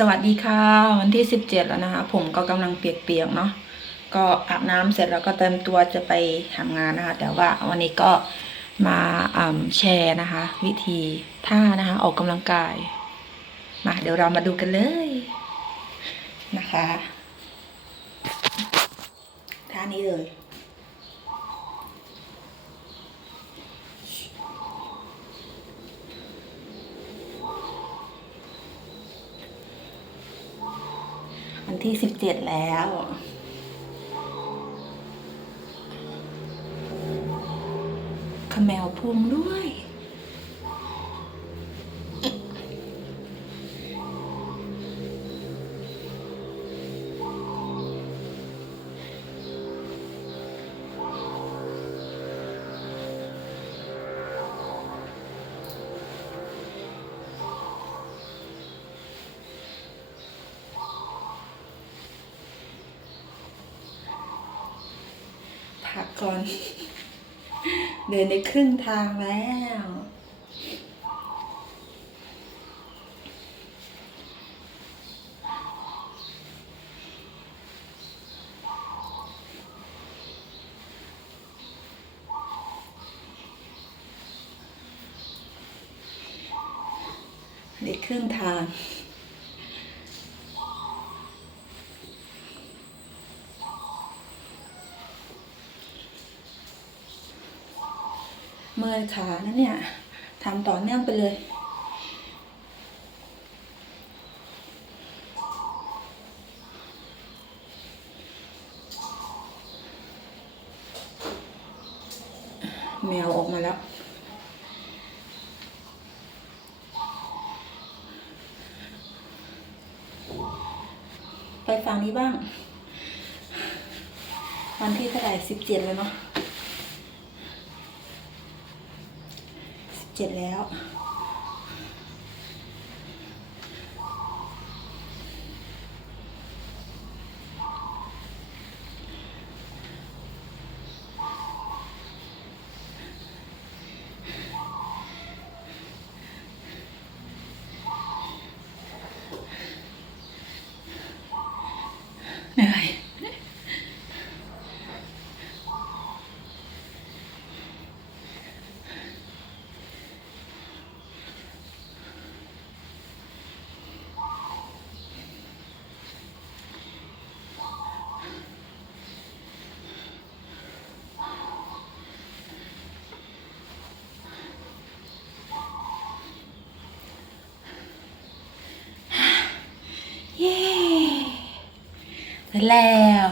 สวัสดีค่ะ วันที่ 17 แล้วนะคะ ผมก็กำลังเปียกๆเนาะก็อาบน้ำเสร็จแล้วก็เตรียมตัวจะไปทำงานนะคะ แต่ว่าวันนี้ก็มาแชร์นะคะ วิธีท่านะคะ ออกกำลังกาย มาเดี๋ยวเรามาดูกันเลยนะคะท่านี้เลย วันที่สิบเจ็ดแล้ว ขมแมวพุงด้วย พักก่อน เดินในครึ่งทางแล้วในครึ่งทาง เมื่อยขานะเนี่ยทำต่อเนื่องไปเลย แมวออกมาแล้วไปฝั่งนี้บ้าง วันที่เท่าไหร่สิบเจ็ดแล้วเนาะ สิบเจ็ดแล้ว แล้ว